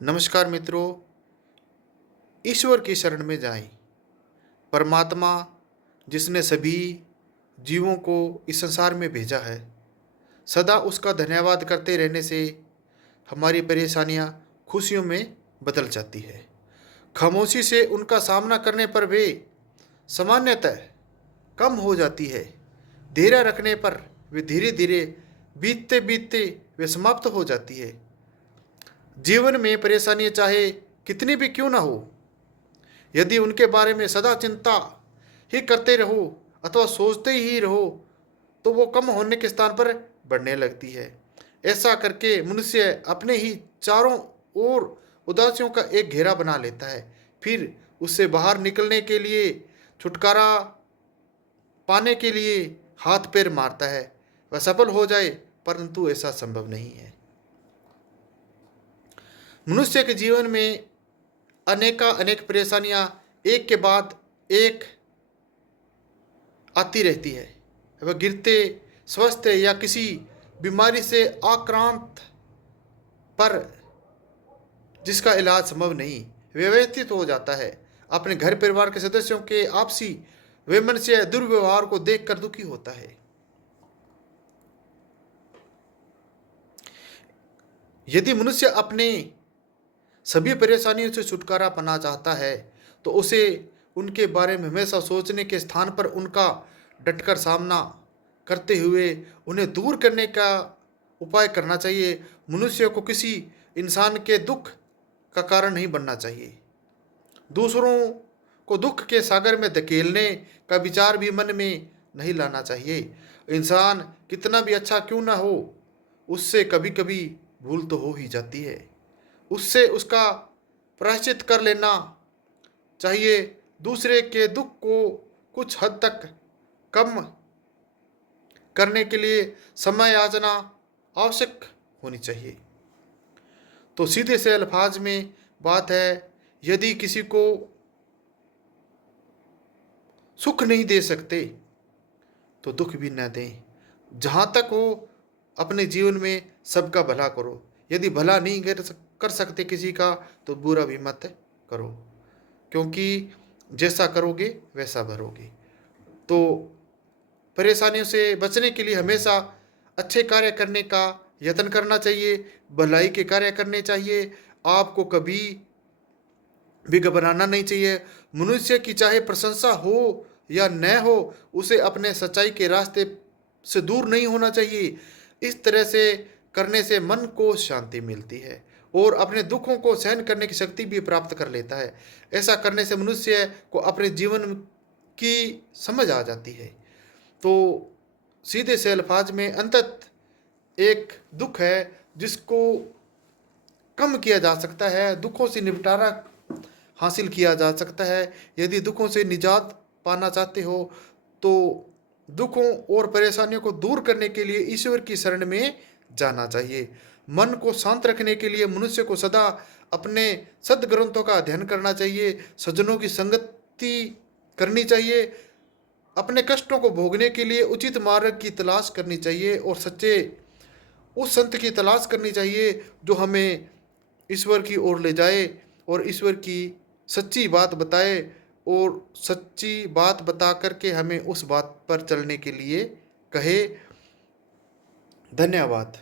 नमस्कार मित्रों, ईश्वर की शरण में जाएं। परमात्मा जिसने सभी जीवों को इस संसार में भेजा है, सदा उसका धन्यवाद करते रहने से हमारी परेशानियां खुशियों में बदल जाती है। खामोशी से उनका सामना करने पर वे सामान्यतः कम हो जाती है। धैर्य रखने पर वे धीरे धीरे बीतते बीतते वे समाप्त हो जाती है। जीवन में परेशानियां चाहे कितनी भी क्यों ना हो, यदि उनके बारे में सदा चिंता ही करते रहो अथवा सोचते ही रहो तो वो कम होने के स्थान पर बढ़ने लगती है। ऐसा करके मनुष्य अपने ही चारों ओर उदासियों का एक घेरा बना लेता है। फिर उससे बाहर निकलने के लिए, छुटकारा पाने के लिए हाथ पैर मारता है। वह सफल हो जाए, परंतु ऐसा संभव नहीं है। मनुष्य के जीवन में अनेक परेशानियां एक के बाद एक आती रहती है। वह गिरते, स्वस्थ या किसी बीमारी से आक्रांत पर जिसका इलाज संभव नहीं, व्यवस्थित हो जाता है। अपने घर परिवार के सदस्यों के आपसी वैमनस्य दुर्व्यवहार को देखकर दुखी होता है। यदि मनुष्य अपने सभी परेशानियों से छुटकारा पाना चाहता है तो उसे उनके बारे में हमेशा सोचने के स्थान पर उनका डटकर सामना करते हुए उन्हें दूर करने का उपाय करना चाहिए। मनुष्य को किसी इंसान के दुख का कारण नहीं बनना चाहिए। दूसरों को दुख के सागर में धकेलने का विचार भी मन में नहीं लाना चाहिए। इंसान कितना भी अच्छा क्यों ना हो, उससे कभी कभी भूल तो हो ही जाती है। उससे उसका प्रायश्चित कर लेना चाहिए। दूसरे के दुख को कुछ हद तक कम करने के लिए समय याचना आवश्यक होनी चाहिए। तो सीधे से अल्फाज में बात है, यदि किसी को सुख नहीं दे सकते तो दुख भी न दें। जहाँ तक हो अपने जीवन में सबका भला करो। यदि भला नहीं कर सकते किसी का तो बुरा भी मत करो, क्योंकि जैसा करोगे वैसा भरोगे। तो परेशानियों से बचने के लिए हमेशा अच्छे कार्य करने का यत्न करना चाहिए, भलाई के कार्य करने चाहिए। आपको कभी भी घबराना नहीं चाहिए। मनुष्य की चाहे प्रशंसा हो या न हो, उसे अपने सच्चाई के रास्ते से दूर नहीं होना चाहिए। इस तरह से करने से मन को शांति मिलती है और अपने दुखों को सहन करने की शक्ति भी प्राप्त कर लेता है। ऐसा करने से मनुष्य को अपने जीवन की समझ आ जाती है। तो सीधे से अल्फाज में अंततः एक दुख है जिसको कम किया जा सकता है, दुखों से निपटारा हासिल किया जा सकता है। यदि दुखों से निजात पाना चाहते हो तो दुखों और परेशानियों को दूर करने के लिए ईश्वर की शरण में जाना चाहिए। मन को शांत रखने के लिए मनुष्य को सदा अपने सद्ग्रंथों का अध्ययन करना चाहिए, सज्जनों की संगति करनी चाहिए, अपने कष्टों को भोगने के लिए उचित मार्ग की तलाश करनी चाहिए और सच्चे उस संत की तलाश करनी चाहिए जो हमें ईश्वर की ओर ले जाए और ईश्वर की सच्ची बात बताए और सच्ची बात बता करके हमें उस बात पर चलने के लिए कहे। धन्यवाद।